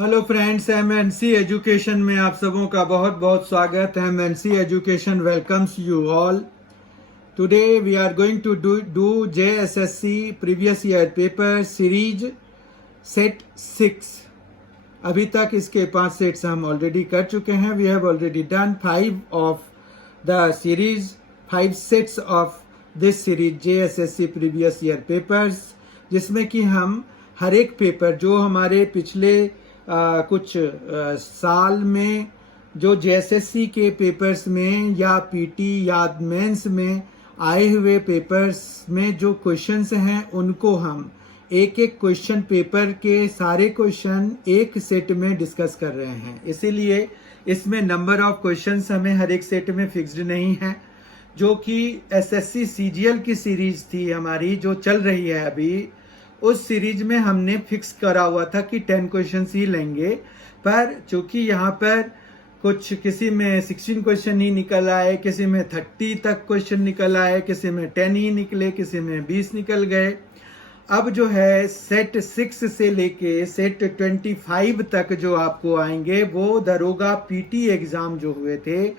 Hello friends, MNC education में आप सबों का बहुत बहुत स्वागत है। MNC education welcomes you all. Today we are going to do JSSC previous year paper series set 6। अभी तक इसके 5 सेट्स हम ऑलरेडी कर चुके हैं। We have already done 5 of the series, 5 sets of this series JSSC previous year papers, जिसमें कि हम हर एक पेपर जो हमारे पिछले कुछ साल में जो जेएसएससी के पेपर्स में या पीटी या मेंस में आए हुए पेपर्स में जो क्वेश्चंस हैं उनको हम एक एक क्वेश्चन पेपर के सारे क्वेश्चन एक सेट में डिस्कस कर रहे हैं। इसीलिए इसमें नंबर ऑफ क्वेश्चंस हमें हर एक सेट में फिक्स्ड नहीं है। जो कि एसएससी सीजीएल की सीरीज थी हमारी जो चल रही है अभी, उस सीरीज में हमने फिक्स करा हुआ था कि 10 क्वेश्चंस ही लेंगे, पर चूंकि यहाँ पर कुछ किसी में 16 क्वेश्चन ही निकल आए, किसी में 30 तक क्वेश्चन निकल आए, किसी में 10 ही निकले, किसी में 20 निकल गए। अब जो है सेट 6 से लेके सेट 25 तक जो आपको आएंगे वो दरोगा पीटी एग्जाम जो हुए थे,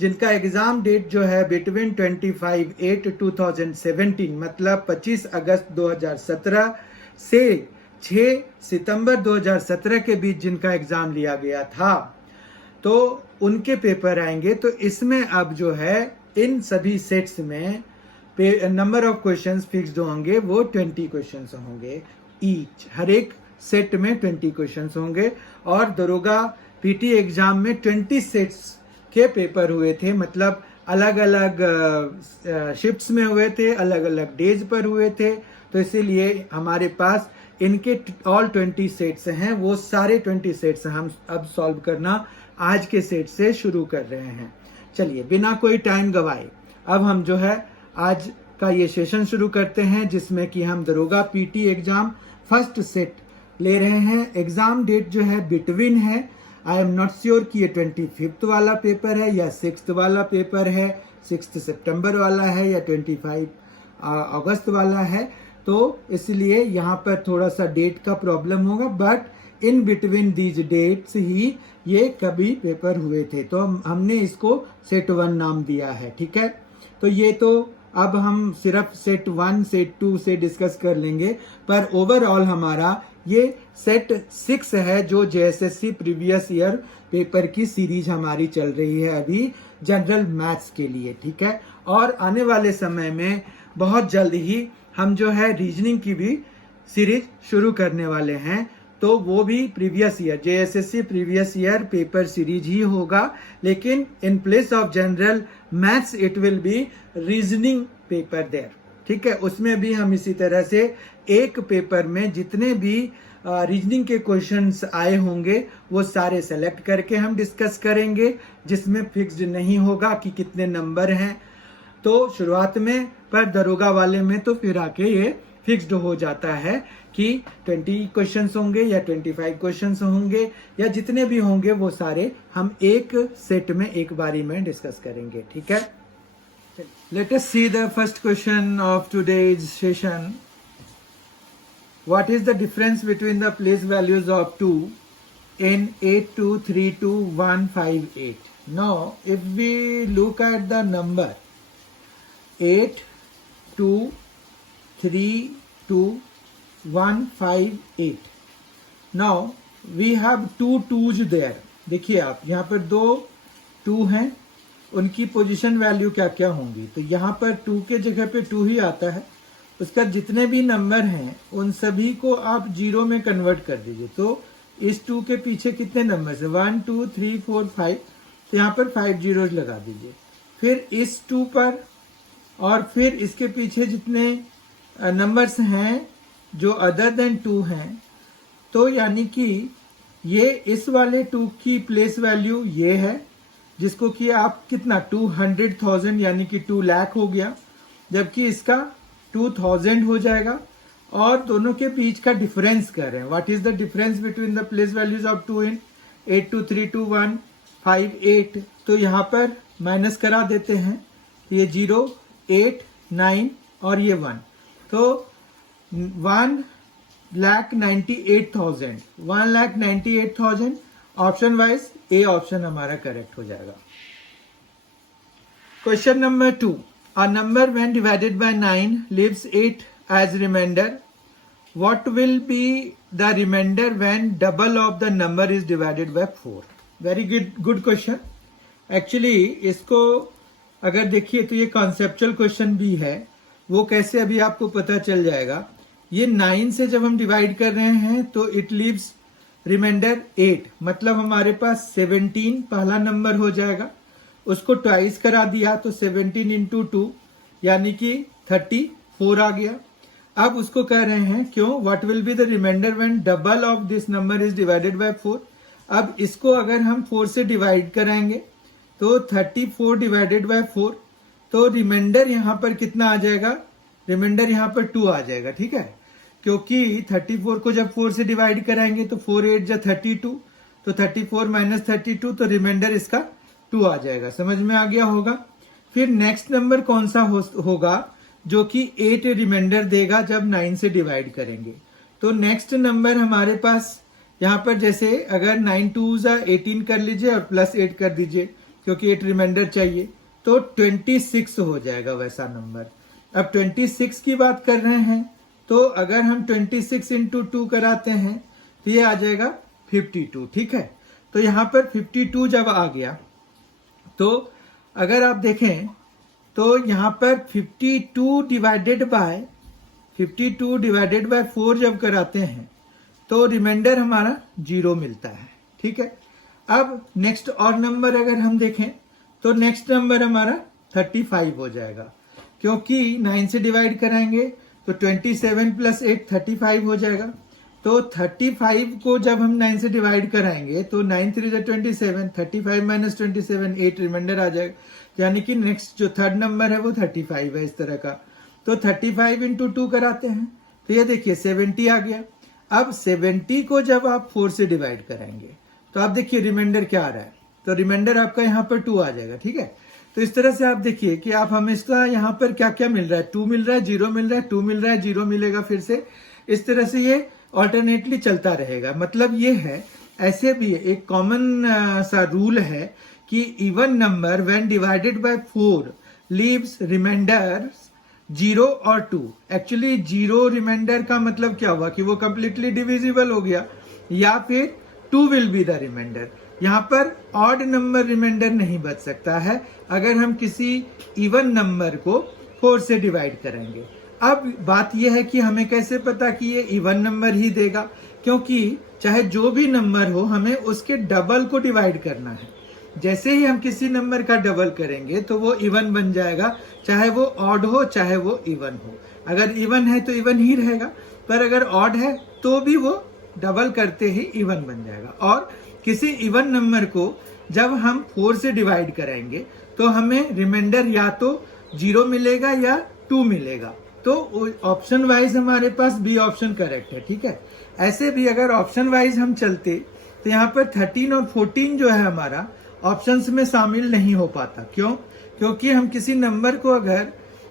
जिनका एग्जाम डेट जो है बिटवीन 25/8/2017 मतलब 25 अगस्त 2017 से 6 सितंबर 2017 के बीच जिनका एग्जाम लिया गया था, तो उनके पेपर आएंगे। तो इसमें अब जो है इन सभी सेट्स में नंबर ऑफ क्वेश्चंस फिक्स्ड होंगे, वो 20 क्वेश्चंस होंगे ईच। हर एक सेट में 20 क्वेश्चंस होंगे। और दरोगा पीटी एग्जाम में 20 सेट्स के पेपर हुए थे, मतलब अलग अलग शिफ्ट्स में हुए थे, अलग अलग डेज पर हुए थे। तो इसीलिए हमारे पास इनके ऑल 20 सेट्स हैं। वो सारे 20 सेट्स हम अब सॉल्व करना आज के सेट से शुरू कर रहे हैं। चलिए बिना कोई टाइम गवाए अब हम जो है आज का ये सेशन शुरू करते हैं, जिसमें कि हम दरोगा पीटी एग्जाम फर्स्ट सेट ले रहे हैं। एग्जाम डेट जो है बिटवीन है, आई एम नॉट श्योर कि ये 25 वाला पेपर है या 6 वाला पेपर है, 6 सितंबर वाला है या 25 अगस्त वाला है। तो इसलिए यहाँ पर थोड़ा सा डेट का प्रॉब्लम होगा, but in between these dates ही ये कभी पेपर हुए थे, तो हमने इसको सेट 1 नाम दिया है। ठीक है, तो ये तो अब हम सिर्फ सेट 1 सेट 2 से डिस्कस कर लेंगे, पर ओवरऑल हमारा ये सेट 6 है जो जेएसएससी प्रीवियस ईयर पेपर की सीरीज हमारी चल रही है अभी जनरल मैथ्स के लिए। ठीक है, और आने वाले समय में बहुत जल्द ही हम जो है रीजनिंग की भी सीरीज शुरू करने वाले हैं, तो वो भी previous year JSSC previous year paper series ही होगा, लेकिन in place of general maths it will be reasoning paper there. ठीक है, उसमें भी हम इसी तरह से एक पेपर में जितने भी रीजनिंग के क्वेश्चंस आए होंगे वो सारे सेलेक्ट करके हम डिस्कस करेंगे, जिसमें फिक्स्ड नहीं होगा कि कितने नंबर हैं। तो शुरुआत में, पर दरोगा वाले में तो फिर आके ये फिक्स्ड हो जाता है कि 20 क्वेश्चंस होंगे या 25 क्वेश्चंस होंगे या जितने भी होंगे वो सारे हम एक सेट में एक बारी में डिस्कस करेंगे। ठीक है, let us see the first question of today's session. What is the difference between the place values of 2 in 8232-158? Now if we look at the number 8232-158, now we have two 2's there. देखिए आप यहाँ पर 2 2 हैं, उनकी position value क्या क्या होंगी। तो यहाँ पर 2 के जगह पे 2 ही आता है, उसका जितने भी नंबर हैं उन सभी को आप 0 में कन्वर्ट कर दीजिए। तो इस 2 के पीछे कितने नंबर है, 1 2 3 4 5, तो यहाँ पर 5 जीरोज लगा दीजिए। फिर इस 2 पर और फिर इसके पीछे जितने नंबर्स हैं जो अदर देन 2 हैं, तो यानी कि ये इस वाले 2 की प्लेस वैल्यू ये है, जिसको कि आप कितना 200,000 यानी कि 2 लाख हो गया, जबकि इसका 2000 हो जाएगा। और दोनों के बीच का डिफरेंस कर रहे हैं, what is the difference between the place values of 2 इन 8232-158। तो यहाँ पर माइनस करा देते हैं, ये 0 8 9 और ये 1, तो 1 1,98,000, 1,98,000 ऑप्शन वाइज ए ऑप्शन हमारा करेक्ट हो जाएगा। Question number 2, a number when divided by 9 leaves 8 as remainder, what will be the remainder when double of the number is divided by 4? Very good question. Actually इसको अगर देखिए तो ये conceptual question भी है, वो कैसे अभी आपको पता चल जाएगा। ये 9 से जब हम डिवाइड कर रहे हैं तो इट लीव्स रिमाइंडर 8, मतलब हमारे पास 17 पहला नंबर हो जाएगा, उसको ट्वाइस करा दिया तो 17 इंटू 2 यानी कि 34 आ गया। अब उसको कह रहे हैं क्यों, what will be the remainder when double of this number is divided by 4। अब इसको अगर हम 4 से डिवाइड कराएंगे तो 34 डिवाइडेड बाय 4, तो रिमाइंडर यहां पर कितना आ जाएगा, रिमाइंडर यहां पर 2 आ जाएगा, ठीक है। क्योंकि 34 को जब 4 से डिवाइड कराएंगे तो 4 8 जा 32, तो 34 माइनस 32, तो रिमाइंडर इसका 2 आ जाएगा। समझ में आ गया होगा। फिर नेक्स्ट नंबर कौन सा होगा जो कि 8 रिमाइंडर देगा जब 9 से डिवाइड करेंगे। तो नेक्स्ट नंबर हमारे पास यहाँ पर जैसे अगर 9 2 जा 18 कर लीजिए और प्लस 8 कर दीजिए क्योंकि 8 रिमाइंडर चाहिए, तो 26 हो जाएगा वैसा नंबर। अब 26 की बात कर रहे हैं तो अगर हम 26 इंटू 2 कराते हैं तो ये आ जाएगा 52, ठीक है। तो यहां पर 52 जब आ गया तो अगर आप देखें तो यहां पर 52 डिवाइडेड बाय 4 जब कराते हैं तो रिमाइंडर हमारा 0 मिलता है, ठीक है। अब नेक्स्ट और नंबर अगर हम देखें तो नेक्स्ट नंबर हमारा 35 हो जाएगा, क्योंकि 9 से डिवाइड कराएंगे तो 27 प्लस 8 35 हो जाएगा। तो 35 को जब हम 9 से डिवाइड कराएंगे तो 9 3 जा 27, 35 माइनस 27, 8 रिमाइंडर आ जाएगा, यानी कि नेक्स्ट जो थर्ड नंबर है वो 35 है इस तरह का। तो 35 इंटू 2 कराते हैं तो ये देखिए 70 आ गया। अब 70 को जब आप 4 से डिवाइड कराएंगे तो आप देखिए रिमाइंडर क्या आ रहा है, तो रिमाइंडर आपका यहाँ पर 2 आ जाएगा, ठीक है। तो इस तरह से आप देखिए कि आप हमेशा यहाँ पर क्या क्या मिल रहा है, 2 मिल रहा है, 0 मिल रहा है, 2 मिल रहा है, 0 मिलेगा, फिर से इस तरह से ये ऑल्टरनेटली चलता रहेगा। मतलब ये है, ऐसे भी एक कॉमन सा रूल है कि even number when divided by 4 leaves remainder 0 और 2। एक्चुअली 0 रिमाइंडर का मतलब क्या हुआ कि वो कंप्लीटली डिविजिबल हो गया, या फिर 2 विल बी द रिमाइंडर। यहाँ पर ऑड नंबर रिमाइंडर नहीं बच सकता है अगर हम किसी इवन नंबर को 4 से डिवाइड करेंगे। अब बात यह है कि हमें कैसे पता कि ये इवन नंबर ही देगा, क्योंकि चाहे जो भी नंबर हो हमें उसके डबल को डिवाइड करना है। जैसे ही हम किसी नंबर का डबल करेंगे तो वो इवन बन जाएगा, चाहे वो ऑड हो चाहे वो इवन हो। अगर इवन है तो इवन ही रहेगा, पर अगर ऑड है तो भी वो डबल करते ही इवन बन जाएगा। और किसी इवन नंबर को जब हम 4 से डिवाइड करेंगे तो हमें रिमाइंडर या तो 0 मिलेगा या 2 मिलेगा। तो ऑप्शन वाइज हमारे पास बी ऑप्शन करेक्ट है, ठीक है। ऐसे भी अगर ऑप्शन वाइज हम चलते तो यहाँ पर 13 और 14 जो है हमारा ऑप्शंस में शामिल नहीं हो पाता। क्यों? क्योंकि हम किसी नंबर को अगर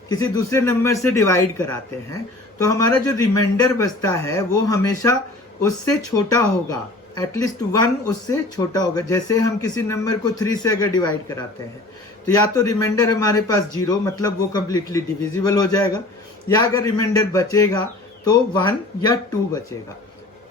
किसी दूसरे नंबर से डिवाइड कराते हैं तो हमारा जो रिमाइंडर बचता है वो हमेशा उससे छोटा होगा, एटलीस्ट 1 उससे छोटा होगा। जैसे हम किसी नंबर को 3 से अगर डिवाइड कराते हैं तो या तो रिमाइंडर हमारे पास 0, मतलब वो कंप्लीटली डिविजिबल हो जाएगा, या अगर रिमाइंडर बचेगा तो 1 या 2 बचेगा,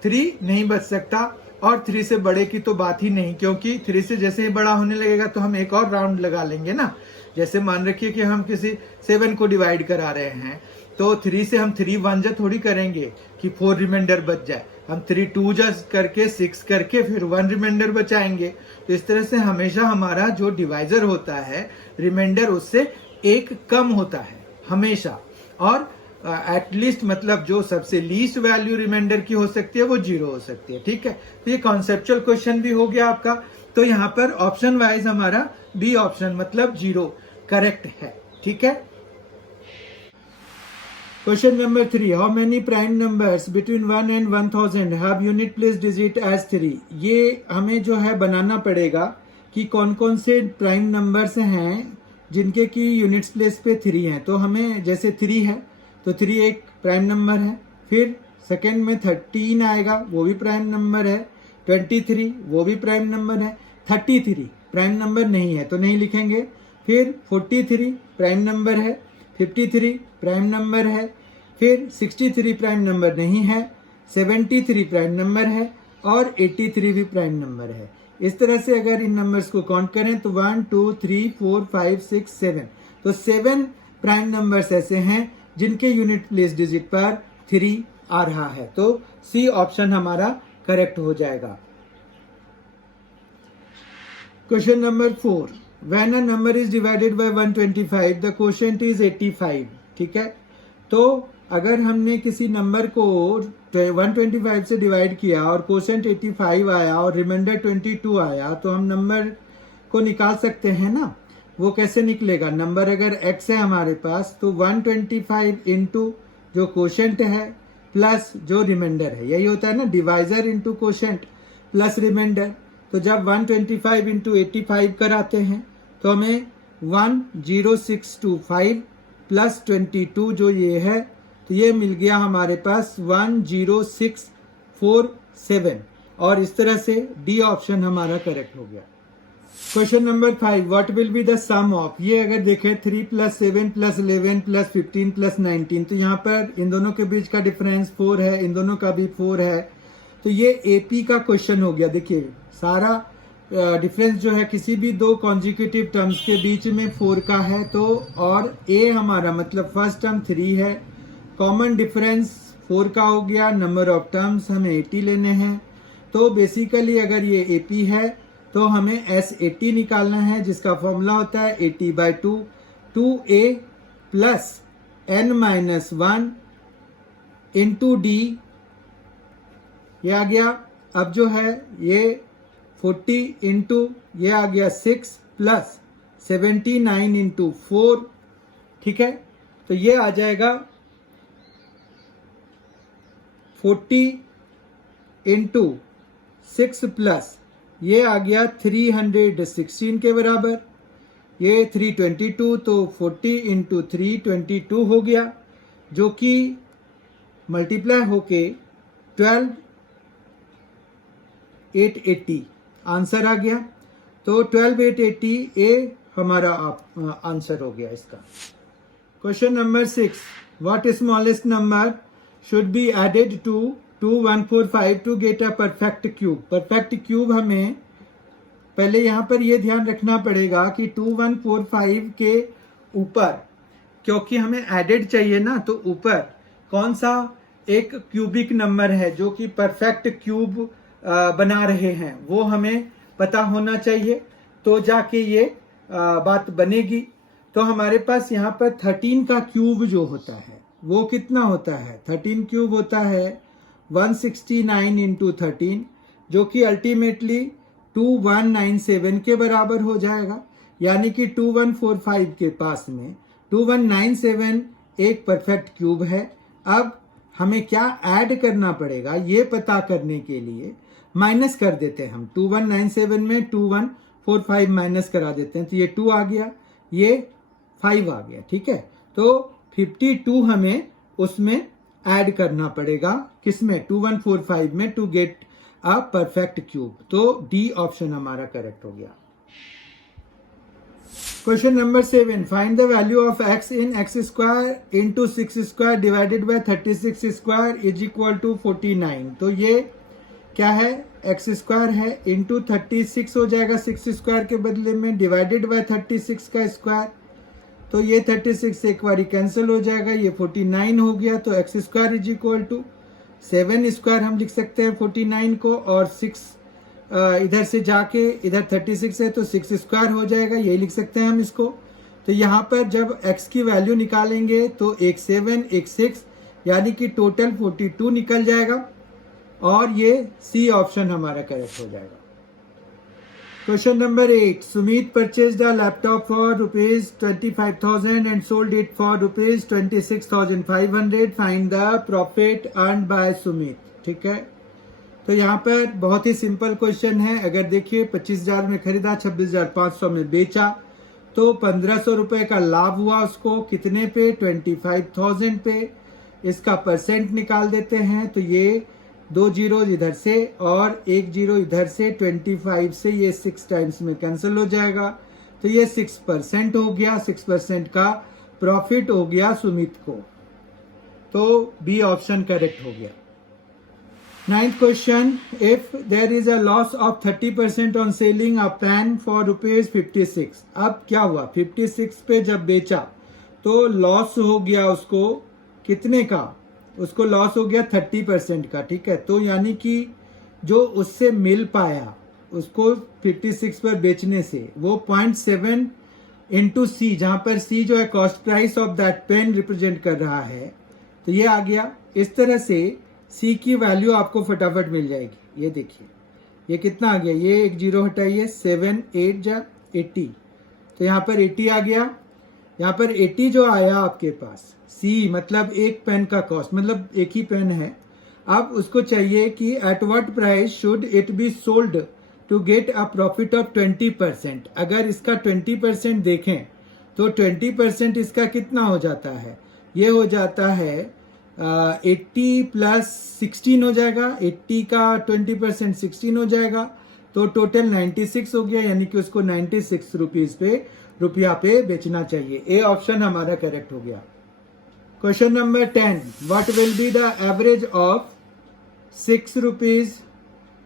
3 नहीं बच सकता। और 3 से बड़े की तो बात ही नहीं, क्योंकि 3 से जैसे ही बड़ा होने लगेगा तो हम एक और राउंड लगा लेंगे ना। जैसे मान रखिए कि हम किसी 7 को डिवाइड करा रहे हैं तो 3 से हम 3 1 जा थोड़ी करेंगे कि 4 रिमाइंडर बच जाए, हम 3 2 जा करके 6 करके फिर 1 रिमाइंडर बचाएंगे। तो इस तरह से हमेशा हमारा जो डिवाइजर होता है रिमाइंडर उससे 1 कम होता है हमेशा। और एटलीस्ट मतलब जो सबसे लीस्ट वैल्यू रिमाइंडर की हो सकती है वो 0 हो सकती है, ठीक है। तो ये कॉन्सेप्चुअल क्वेश्चन भी हो गया आपका। तो यहाँ पर ऑप्शन वाइज हमारा बी ऑप्शन मतलब 0 करेक्ट है, ठीक है। Question number 3, how many prime numbers between 1 and 1000 have unit place digit as 3। ये हमें जो है बनाना पड़ेगा कि कौन कौन से प्राइम नंबर्स हैं जिनके की यूनिट्स प्लेस पे 3 हैं। तो हमें जैसे 3 है तो 3 एक प्राइम नंबर है, फिर सेकेंड में 13 आएगा, वो भी प्राइम नंबर है। 23 वो भी प्राइम नंबर है। 33 प्राइम नंबर नहीं है तो नहीं लिखेंगे। फिर 43 प्राइम नंबर है। 53 प्राइम नंबर है। फिर 63 प्राइम नंबर नहीं है। 73 प्राइम नंबर है और 83 भी प्राइम नंबर है। इस तरह से अगर इन नंबर्स को काउंट करें तो 1 2 3 4 5 6 7, तो 7 प्राइम नंबर्स ऐसे हैं जिनके यूनिट प्लेस डिजिट पर 3 आ रहा है। तो सी ऑप्शन हमारा करेक्ट हो जाएगा। Question number 4, when a number is divided bye 125 the quotient is 85। ठीक है, तो अगर हमने किसी नंबर को 125 से डिवाइड किया और क्वोशिएंट 85 आया और रिमाइंडर 22 आया तो हम नंबर को निकाल सकते हैं ना। वो कैसे निकलेगा? नंबर अगर x है हमारे पास तो 125 इंटू जो क्वोशिएंट है प्लस जो रिमाइंडर है, यही होता है ना, divisor into quotient plus remainder. तो जब 125 इंटू 85 कराते हैं तो हमें 10625 प्लस 22 जो ये है तो ये मिल गया हमारे पास 10647, और इस तरह से डी ऑप्शन हमारा करेक्ट हो गया। Question number 5, what will be the sum of, ये अगर देखें 3 + 7 + 11 + 15 + 19, तो यहाँ पर इन दोनों के बीच का डिफरेंस 4 है, इन दोनों का भी 4 है, तो ये एपी का क्वेश्चन हो गया। देखिए सारा डिफरेंस जो है किसी भी दो कॉन्जिक्यूटिव टर्म्स के बीच में 4 का है, तो और ए हमारा मतलब फर्स्ट टर्म 3 है, कॉमन डिफरेंस 4 का हो गया, नंबर ऑफ टर्म्स हमें 80 लेने हैं। तो बेसिकली अगर ये एपी है तो हमें S80 निकालना है, जिसका फॉर्मूला होता है 80/2 2a plus n-1 into D, ये आ गया। अब जो है ये 40 इंटू ये आ गया 6 प्लस 79 इंटू 4, ठीक है, तो ये आ जाएगा 40 इंटू 6 प्लस ये आ गया 316 के बराबर, ये 322, तो 40 इंटू 322 हो गया, जो कि मल्टीप्लाई होके 12880 आंसर आ गया। तो 12880 ए हमारा आंसर हो गया इसका। Question number 6, what smallest number should be added to 2145 to get a perfect cube. Perfect cube हमें पहले यहाँ पर ये ध्यान रखना पड़ेगा कि 2145 के ऊपर, क्योंकि हमें एडेड चाहिए ना, तो ऊपर कौन सा एक क्यूबिक नंबर है जो कि परफेक्ट क्यूब बना रहे हैं वो हमें पता होना चाहिए, तो जाके ये बात बनेगी। तो हमारे पास यहाँ पर 13 का क्यूब जो होता है वो कितना होता है? 13 क्यूब होता है 169 इंटू 13, जो कि अल्टीमेटली 2197 के बराबर हो जाएगा। यानी कि 2145 के पास में 2197 एक परफेक्ट क्यूब है। अब हमें क्या ऐड करना पड़ेगा ये पता करने के लिए माइनस कर देते हैं हम। 2197 में 2145 माइनस करा देते हैं, तो ये 2 आ गया, ये 5 आ गया, ठीक है। तो 52 हमें उसमें ऐड करना पड़ेगा, किसमें? 2145 में, to get a perfect cube. तो डी ऑप्शन हमारा करेक्ट हो गया। Question number 7, find the value of x in x² into 6² divided by 36² is equal to 49। तो ये क्या है? x² है इंटू 36 हो जाएगा 6² के बदले में, डिवाइडेड बाय 36 का स्क्वायर, तो ये 36 एक बारी कैंसिल हो जाएगा, ये 49 हो गया। तो x² इज इक्वल टू 7² हम लिख सकते हैं 49 को, और 6 इधर से जाके इधर 36 है तो 6² हो जाएगा, यही लिख सकते हैं हम इसको। तो यहाँ पर जब x की वैल्यू निकालेंगे तो एक 7 एक 6 यानी कि टोटल 42 निकल जाएगा, और ये सी ऑप्शन हमारा करेक्ट हो जाएगा। Question number 8, Sumit purchased a laptop for ₹25,000 and sold it for ₹26,500, find the profit earned by Sumit. ठीक है, तो यहाँ पर बहुत ही सिंपल क्वेश्चन है। अगर देखिए 25,000 में खरीदा, 26,500 में बेचा, तो 1,500 रुपए का लाभ हुआ उसको, कितने पे? 25,000 पे। इसका परसेंट निकाल देते हैं, तो ये 2 जीरो इधर से और 1 जीरो इधर से, 25 से ये 6 टाइम्स में कैंसिल हो जाएगा, तो ये 6% हो गया। 6% का प्रॉफिट हो गया सुमित को, तो बी ऑप्शन करेक्ट हो गया। 9th question, if there is a loss of 30% on selling a pen for ₹56। अब क्या हुआ, 56 पे जब बेचा तो लॉस हो गया उसको कितने का, उसको लॉस हो गया 30% का, ठीक है। तो यानी कि जो उससे मिल पाया उसको 56 पर बेचने से, वो 0.7 इंटू सी, जहां पर सी जो है cost price of that pain represent कर रहा है, तो ये आ गया। इस तरह से सी की वैल्यू आपको फटाफट मिल जाएगी। ये देखिए ये कितना आ गया, ये 1 जीरो हटाइए, 7 8 जा 80, तो यहाँ पर 80 आ गया। यहाँ पर 80 जो आया आपके पास, सी मतलब एक पेन का कॉस्ट, मतलब एक ही पेन है। अब उसको चाहिए कि at what price should it be sold to get a profit of 20%। अगर इसका 20% देखें तो 20% इसका कितना हो जाता है, ये हो जाता है 80 प्लस 16 हो जाएगा, 80 का 20% 16 हो जाएगा, तो टोटल 96 हो गया, यानी कि उसको 96 रुपया पे बेचना चाहिए। ए ऑप्शन हमारा करेक्ट हो गया। Question number 10, what will be the average of ₹6,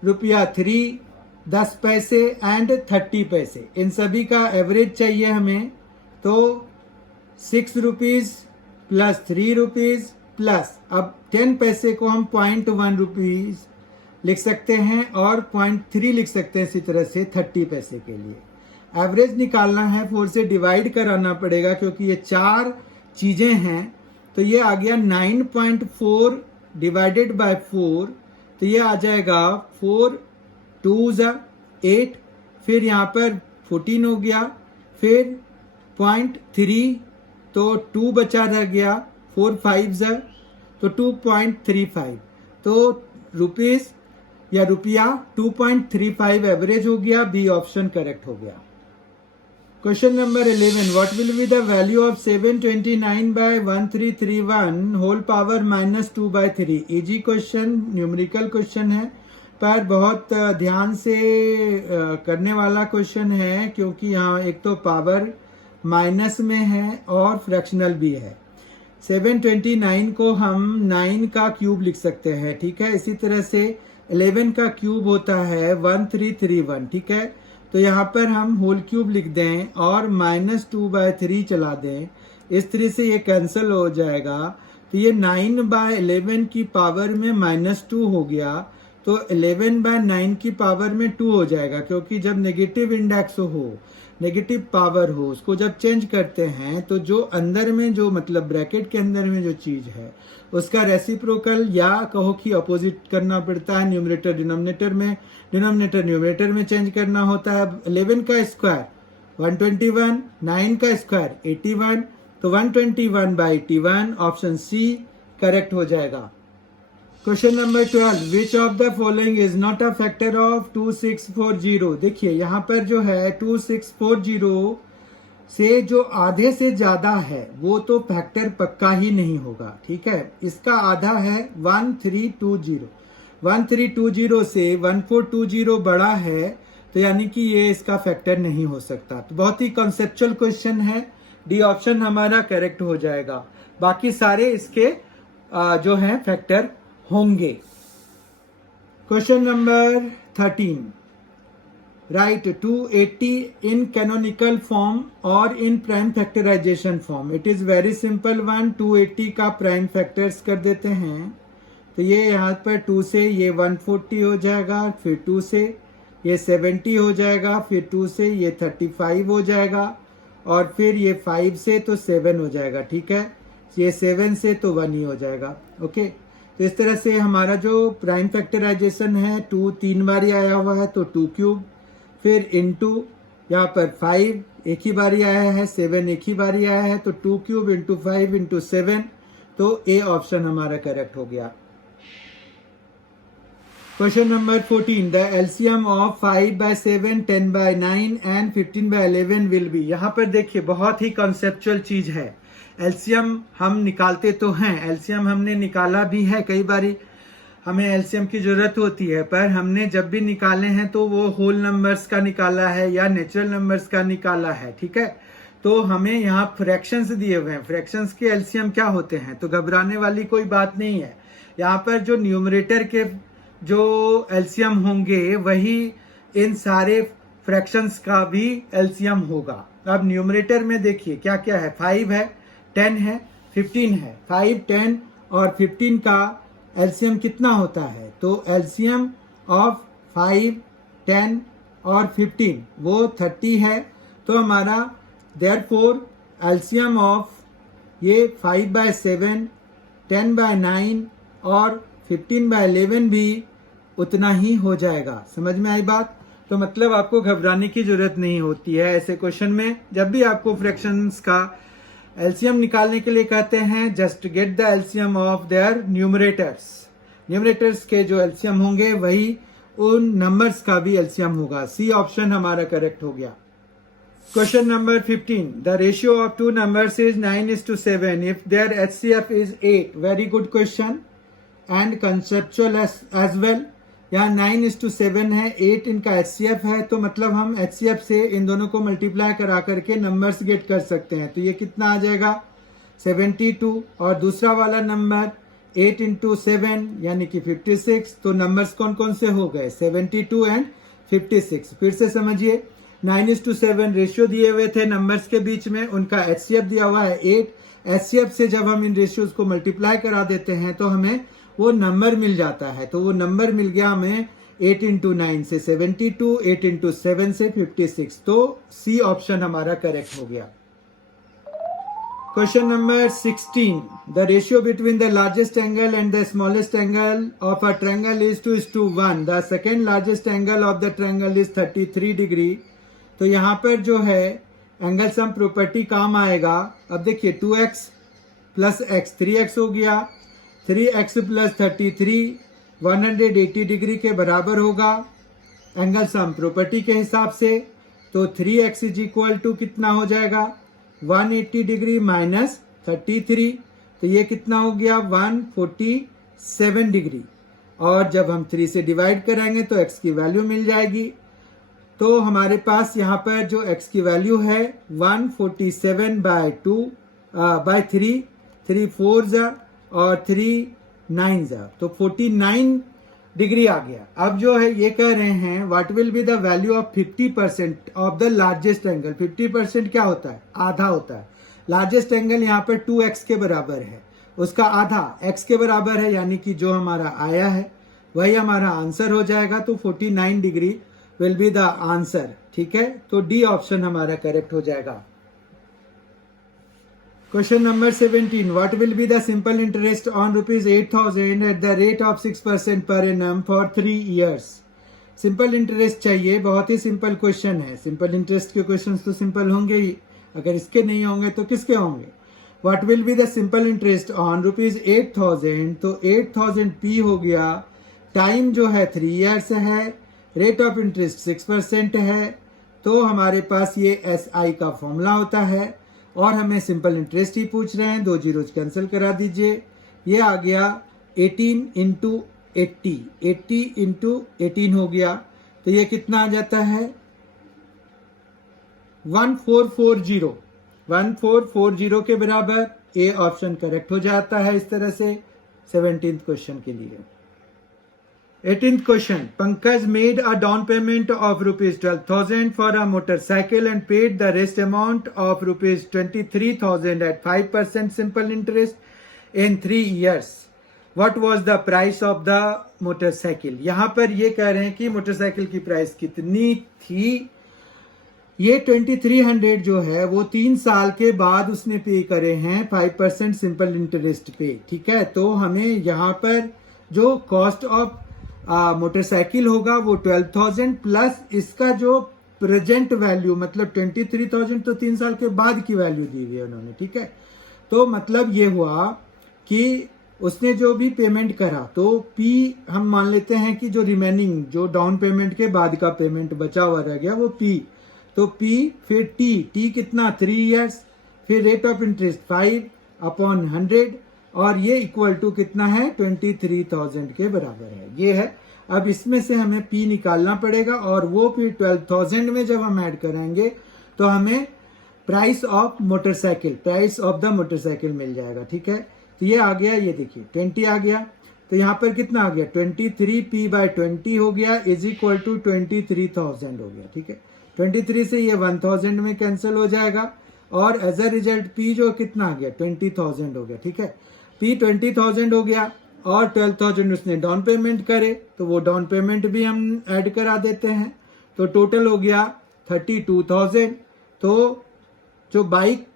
₹3, 10 पैसे एंड 30 पैसे, इन सभी का एवरेज चाहिए हमें। तो ₹6 प्लस ₹3 प्लस, अब 10 पैसे को हम ₹0.1 लिख सकते हैं और 0.3 लिख सकते हैं इसी तरह से 30 पैसे के लिए। एवरेज निकालना है, 4 से डिवाइड कराना पड़ेगा क्योंकि ये 4 चीजें हैं, तो ये आ गया 9.4 डिवाइडेड बाय 4, तो ये आ जाएगा 4 2 8, फिर यहाँ पर 14 हो गया, फिर 0.3, तो 2 बचा रह गया, 4 5 तो 2.35, तो रुपीस या रुपया 2.35 एवरेज हो गया। बी ऑप्शन करेक्ट हो गया। Question number 11, what will be the value of 729/1331 whole power -2/3। Easy question, numerical question है, पर बहुत ध्यान से करने वाला क्वेश्चन है, क्योंकि यहाँ एक तो पावर माइनस में है और फ्रैक्शनल भी है। 729 को हम 9 का क्यूब लिख सकते हैं, ठीक है। इसी तरह से 11 का क्यूब होता है 1331, ठीक है। तो यहाँ पर हम होल क्यूब लिख दें और -2/3 चला दें, इस तरह से ये कैंसिल हो जाएगा। तो ये 9/11 की पावर में -2 हो गया, तो 11/9 की पावर में 2 हो जाएगा, क्योंकि जब नेगेटिव इंडेक्स हो, नेगेटिव पावर हो, उसको जब चेंज करते हैं तो जो अंदर में, जो मतलब ब्रैकेट के अंदर में जो चीज है उसका रेसिप्रोकल या कहो कि अपोजिट करना पड़ता है। न्यूमरेटर डिनोमिनेटर में, डिनोमिनेटर न्यूमरेटर में चेंज करना होता है। 11 का स्क्वायर 121, 9 का स्क्वायर 81, तो 121/81 ऑप्शन सी करेक्ट हो जाएगा। Question number 12, which of the following is not a factor of 2640। देखिए यहाँ पर जो है 2640 से जो आधे से ज्यादा है वो तो फैक्टर पक्का ही नहीं होगा, ठीक है। इसका आधा है 1320, 1320 से 1420 बड़ा है, तो यानी कि ये इसका फैक्टर नहीं हो सकता। तो बहुत ही कॉन्सेप्चुअल क्वेश्चन है, डी ऑप्शन हमारा करेक्ट हो जाएगा। बाकी सारे इसके जो है फैक्टर होंगे। Question number 13, write 280 in canonical form और in prime factorization form. It is very simple one. 280 का प्राइम फैक्टर्स कर देते हैं, तो ये यहाँ पर 2 से ये 140 हो जाएगा, फिर 2 से ये 70 हो जाएगा, फिर 2 से ये 35 हो जाएगा, और फिर ये 5 से तो 7 हो जाएगा, ठीक है। ये 7 से तो 1 ही हो जाएगा, ओके। तो इस तरह से हमारा जो प्राइम फैक्टराइजेशन है 2 3 बारी आया हुआ है, तो 2 क्यूब, फिर इनटू यहाँ पर 5 एक ही बारी आया है, 7 एक ही बारी आया है, तो 2 क्यूब इंटू 5 इंटू 7, तो ए ऑप्शन हमारा करेक्ट हो गया। Question number 14, the LCM of 5/7, 10/9 and 15/11 will be. यहाँ पर देखिए बहुत ही कॉन्सेप्चुअल चीज है। एलसीएम हम निकालते तो हैं, एलसीएम हमने निकाला भी है, कई बारी हमें एलसीएम की जरूरत होती है, पर हमने जब भी निकाले हैं तो वो होल नंबर्स का निकाला है या नेचुरल नंबर्स का निकाला है, ठीक है। तो हमें यहाँ फ्रैक्शंस दिए हुए हैं, फ्रैक्शंस के एलसीएम क्या होते हैं, तो घबराने वाली कोई बात नहीं है। यहाँ पर जो न्यूमरेटर के जो एलसीएम होंगे वही इन सारे फ्रैक्शंस का भी एलसीएम होगा। अब न्यूमरेटर में देखिए क्या क्या है, 5 है, 10 है, 15 है। 5, 10 और 15 का एलसीएम कितना होता है, तो एलसीएम ऑफ 5, 10 और 15 वो 30 है। तो हमारा देयरफॉर एलसीएम ऑफ ये 5/7, 10/9 और 15/11 भी उतना ही हो जाएगा। समझ में आई बात? तो मतलब आपको घबराने की जरूरत नहीं होती है ऐसे क्वेश्चन में। जब भी आपको फ्रैक्शंस का एलसीएम निकालने के लिए कहते हैं, just get the LCM of their numerators. Numerators के जो एलसीएम होंगे वही उन नंबर्स का भी एलसीएम होगा। सी ऑप्शन हमारा करेक्ट हो गया। Question number 15, the ratio of two numbers is 9:7 if there HCF is 8। Very good question and conceptual as well. यहाँ 9:7 है, 8 इनका एचसीएफ है, तो मतलब हम एचसीएफ से इन दोनों को मल्टीप्लाई करा करके नंबर्स गेट कर सकते हैं। तो ये कितना आ जाएगा 72, और दूसरा वाला नंबर 8 × 7 यानी कि 56। तो नंबर्स कौन कौन से हो गए, 72 एंड 56। फिर से समझिए, 9:7 रेशियो दिए हुए थे नंबर्स के बीच में, उनका एचसीएफ दिया हुआ है 8। एचसीएफ से जब हम इन रेशियोज को मल्टीप्लाई करा देते हैं तो हमें वो नंबर मिल जाता है। तो वो नंबर मिल गया हमें 8 × 9 से 72, 8 × 7 से 56। तो सी ऑप्शन हमारा करेक्ट हो गया। Question number 16, the ratio between the largest angle and the smallest angle of a triangle is 2:1। The second largest angle of the triangle is 33 degree. तो यहाँ पर जो है एंगल सम प्रॉपर्टी काम आएगा। अब देखिए 2x + x 3x हो गया, 3x + 33 180 डिग्री के बराबर होगा एंगल सम प्रॉपर्टी के हिसाब से। तो 3x = कितना हो जाएगा, 180 डिग्री माइनस 33। तो ये कितना हो गया, 147 डिग्री। और जब हम 3 से डिवाइड करेंगे तो x की वैल्यू मिल जाएगी। तो हमारे पास यहाँ पर जो x की वैल्यू है 147/2/3, 3 4 और 3 9 तो 49 डिग्री आ गया। अब जो है ये कह रहे हैं what will be the value of 50% of the largest angle. 50% क्या होता है, आधा होता है। लार्जेस्ट एंगल यहाँ पर 2x के बराबर है, उसका आधा x के बराबर है, यानी कि जो हमारा आया है वही हमारा आंसर हो जाएगा। तो 49 degree will be the answer. ठीक है, तो डी ऑप्शन हमारा करेक्ट हो जाएगा। Question number 17, what will be the simple interest on ₹8,000 at the rate of 6% per annum for 3 years। Simple interest चाहिए, बहुत ही सिंपल क्वेश्चन है। सिंपल इंटरेस्ट के क्वेश्चन तो सिंपल होंगे ही, अगर इसके नहीं होंगे तो किसके होंगे। What will be the simple interest on ₹8,000, तो 8,000 P हो गया, टाइम जो है 3 years है, रेट ऑफ इंटरेस्ट 6% है। तो हमारे पास ये SI का फॉर्मूला होता है और हमें सिंपल इंटरेस्ट ही पूछ रहे हैं। 2 जीरोज कैंसिल करा दीजिए, ये आ गया 18 × 80, 80 × 18 हो गया। तो ये कितना आ जाता है 1440, 1440 के बराबर। ए ऑप्शन करेक्ट हो जाता है इस तरह से 17th क्वेश्चन के लिए। 18th question, Pankaj made a down payment of ₹12,000 for a motorcycle and paid the rest amount of ₹23,000 at 5% simple interest in 3 years. What was the price of the motorcycle? यहाँ पर ये कह रहे हैं कि motorcycle की प्राइस कितनी थी। ये 2300 जो है वो 3 साल के बाद उसने पे करे हैं 5% सिंपल इंटरेस्ट पे। ठीक है, तो हमें यहाँ पर जो कॉस्ट ऑफ मोटरसाइकिल होगा वो 12,000 प्लस इसका जो प्रेजेंट वैल्यू मतलब 23,000, तो 3 साल के बाद की वैल्यू दी हुई है उन्होंने। ठीक है, तो मतलब ये हुआ कि उसने जो भी पेमेंट करा, तो P हम मान लेते हैं कि जो रिमेनिंग जो डाउन पेमेंट के बाद का पेमेंट बचा हुआ रह गया वो P। तो P फिर T कितना 3 years, फिर रेट ऑफ इंटरेस्ट 5/100 और ये इक्वल टू कितना है 23,000 के बराबर है, ये है। अब इसमें से हमें P निकालना पड़ेगा और वो फिर 12,000 में जब हम ऐड कराएंगे तो हमें प्राइस ऑफ द मोटरसाइकिल मिल जाएगा, ठीक है। तो ये आ गया, ये देखिए 20 आ गया, तो यहाँ पर कितना आ गया 23P/20 हो गया इज इक्वल टू 23,000 हो गया, ठीक है। 23 से ये 1000 में कैंसिल हो जाएगा और एज अ रिजल्ट P जो कितना आ गया 20,000 हो गया, ठीक है। P 20,000 हो गया और 12,000 उसने डाउन पेमेंट करे तो वो डाउन पेमेंट भी हम ऐड करा देते हैं, तो टोटल हो गया 32,000। तो जो बाइक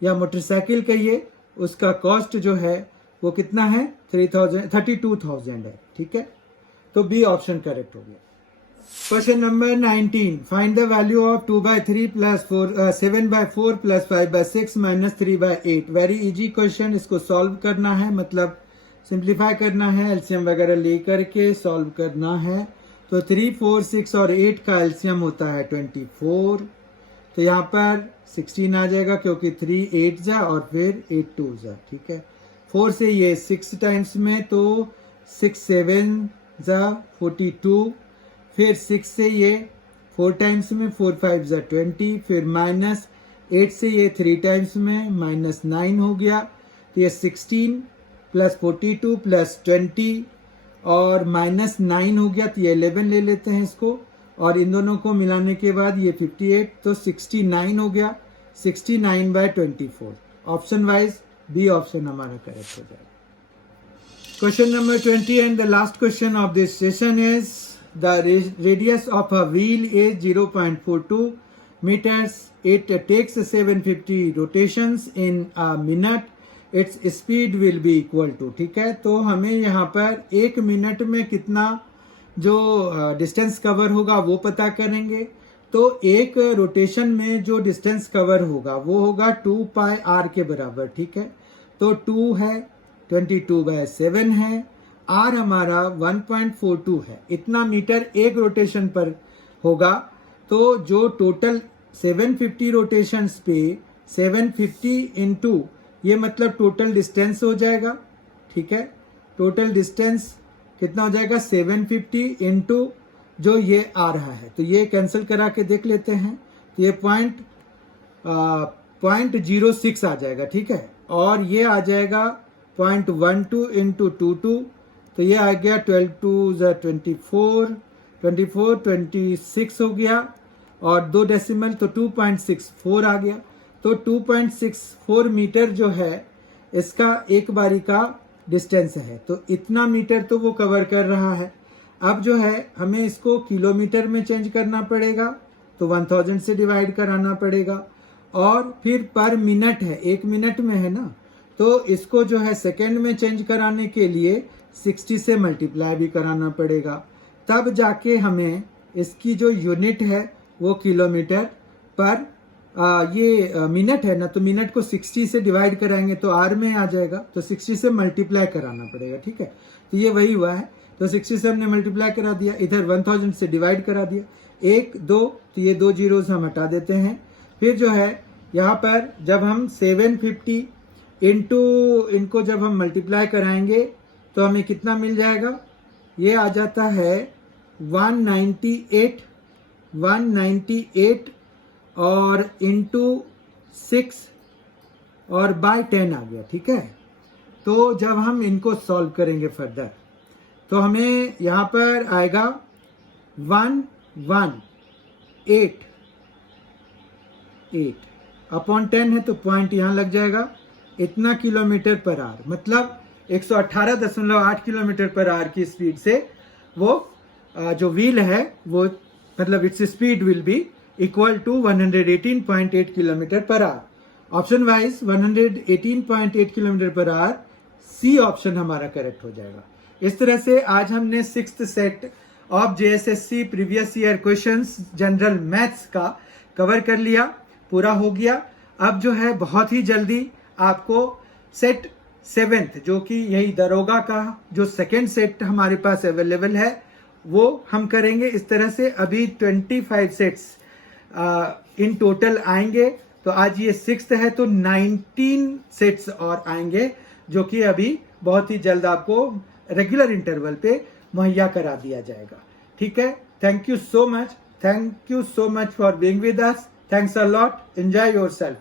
या मोटरसाइकिल कहिए उसका कॉस्ट जो है वो कितना है 32,000 है, ठीक है। तो बी ऑप्शन करेक्ट हो गया। Question number 19, find the value of 2/3 plus 7/4 plus 5/6 minus 3/8। Very easy question, इसको सॉल्व करना है, मतलब सिंप्लीफाई करना है, एलसीएम वगैरह लेकर के सॉल्व करना है। तो 3, 4, 6 और 8 का एलसीएम होता है 24, तो यहाँ पर 16 आ जाएगा क्योंकि 3 8 जा और फिर 8 2 जा, ठीक है। 4 से ये 6 टाइम्स में तो 6 7 जा 42, फिर 6 से ये 4 टाइम्स में 4 5 जा 20, फिर माइनस 8 से ये 3 टाइम्स में -9 हो गया, तो ये 16 प्लस 42 प्लस 20 और -9 हो गया, तो ये 11 ले लेते हैं इसको और इन दोनों को मिलाने के बाद ये 58, तो 69 हो गया, 69/24। ऑप्शन वाइज बी ऑप्शन हमारा करेक्ट हो जाएगा। Question number 20 and the last question of this session is the radius of a wheel is 0.42 meters. It takes 750 rotations in a minute. Its speed will be equal to, ठीक है। तो हमें यहाँ पर 1 minute में कितना जो डिस्टेंस कवर होगा वो पता करेंगे। तो एक रोटेशन में जो डिस्टेंस कवर होगा वो होगा 2πr के बराबर, ठीक है। तो 2 है, 22/7 है, r हमारा 1.42 है, इतना मीटर एक रोटेशन पर होगा। तो जो टोटल 750 रोटेशंस पे 750 इंटू ये मतलब टोटल डिस्टेंस हो जाएगा, ठीक है। टोटल डिस्टेंस कितना हो जाएगा 750 इंटू जो ये आ रहा है, तो ये कैंसिल करा के देख लेते हैं, तो ये 0.06 आ जाएगा, ठीक है। और ये आ जाएगा 0.12 इंटू 22, तो ये आ गया 12 2 24, 24 26 हो गया और 2 डेसिमल तो 2.64 आ गया। तो 2.64 मीटर जो है इसका एक बारी का डिस्टेंस है, तो इतना मीटर तो वो कवर कर रहा है। अब जो है हमें इसको किलोमीटर में चेंज करना पड़ेगा, तो 1000 से डिवाइड कराना पड़ेगा और फिर पर मिनट है, 1 मिनट में है ना, तो इसको जो है सेकंड में चेंज कराने के लिए 60 से मल्टीप्लाई भी कराना पड़ेगा, तब जाके हमें इसकी जो यूनिट है वो किलोमीटर पर ये मिनट है ना, तो मिनट को 60 से डिवाइड कराएंगे तो आर में आ जाएगा, तो 60 से मल्टीप्लाई कराना पड़ेगा, ठीक है। तो ये वही हुआ है, तो 60 से हमने मल्टीप्लाई करा दिया, इधर 1000 से डिवाइड करा दिया, 1 2, तो ये 2 जीरोस हम हटा देते हैं। फिर जो है यहाँ पर जब हम 750 इंटू इनको जब हम मल्टीप्लाई कराएंगे तो हमें कितना मिल जाएगा, ये आ जाता है 198 और इंटू 6 और बाय 10 आ गया, ठीक है। तो जब हम इनको सॉल्व करेंगे फर्दर तो हमें यहाँ पर आएगा 118 अपॉन 10 है, तो पॉइंट यहाँ लग जाएगा, इतना किलोमीटर पर आवर, मतलब 118.8 किलोमीटर पर आवर की स्पीड से वो जो व्हील है वो मतलब its speed will be equal to 118.8 kilometre per hour. Option wise 118.8 kilometre per hour, C option हमारा करेक्ट हो जाएगा। इस तरह से आज हमने 6th set of JSSC previous year questions general maths का कवर कर लिया, पूरा हो गया। अब जो है बहुत ही जल्दी आपको सेट 7th जो कि यही दरोगा का जो सेकेंड सेट हमारे पास अवेलेबल है वो हम करेंगे। इस तरह से अभी 25 सेट्स इन टोटल आएंगे तो आज ये 6th है, तो 19 सेट्स और आएंगे जो कि अभी बहुत ही जल्द आपको रेगुलर इंटरवल पे मुहैया करा दिया जाएगा। ठीक है, thank you so much for being with us. Thanks a lot, enjoy yourself.